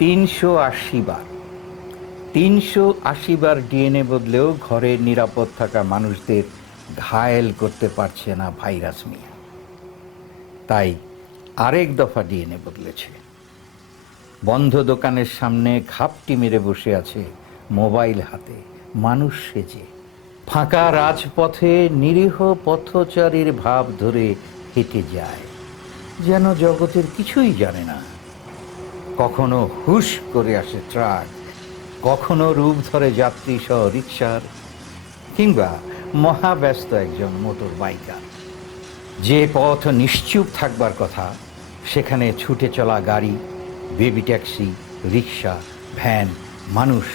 380 বার 380 বার DNA বদলেও ঘরে নিরাপদ থাকা মানুষদের ঘায়েল করতে পারছে না ভাইরাস নিয়ে। তাই আরেক দফা ডিএনএ বদলেছে। বন্ধ দোকানের সামনে ঘাপটি মেরে বসে আছে মোবাইল হাতে মানুষ সেজে। ফাঁকা রাজপথে নিরীহ পথচারীর ভাব ধরে হেঁটে যায়, যেন জগতের কিছুই জানে না। কখনো হুশ করে আসে ট্রাক, কখনো রূপ ধরে যাত্রী সহ রিকশার, কিংবা মহাব্যস্ত একজন মোটর বাইকার। যে পথ নিশ্চুপ থাকবার কথা, সেখানে ছুটে চলা গাড়ি, বেবি ট্যাক্সি, রিকশা, ভ্যান, মানুষ,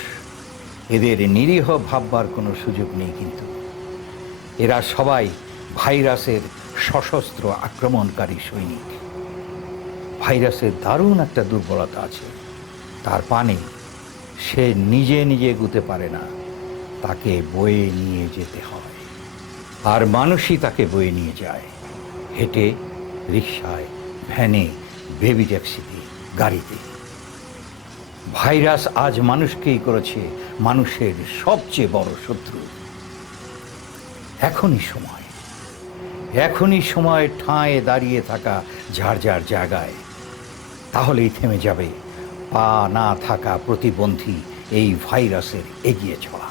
এদের নিরীহ ভাববার কোনো সুযোগ নেই। কিন্তু এরা সবাই ভাইরাসের সশস্ত্র আক্রমণকারী সৈনিক। ভাইরাসের দারুণ একটা দুর্বলতা আছে, তার পানে সে নিজে নিজে এগুতে পারে না, তাকে বয়ে নিয়ে যেতে হয়। আর মানুষই তাকে বয়ে নিয়ে যায়, হেঁটে, রিকশায়, ভ্যানে, বেবি ট্যাক্সিতে, গাড়িতে। ভাইরাস আজ মানুষকেই করেছে মানুষের সবচেয়ে বড় শত্রু। এখনই সময় ঠাঁয়ে দাঁড়িয়ে থাকা যার যার জায়গায়। তাহলেই থেমে যাবে পা না থাকা প্রতিবন্ধী এই ভাইরাসের এগিয়ে চলা।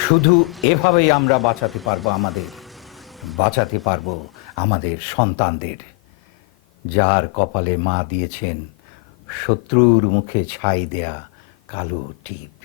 শুধু এভাবেই আমরা বাঁচাতে পারবো আমাদের সন্তানদের, যার কপালে মা দিয়েছেন শত্রুর মুখে ছাই দেয়া কালো টিপ।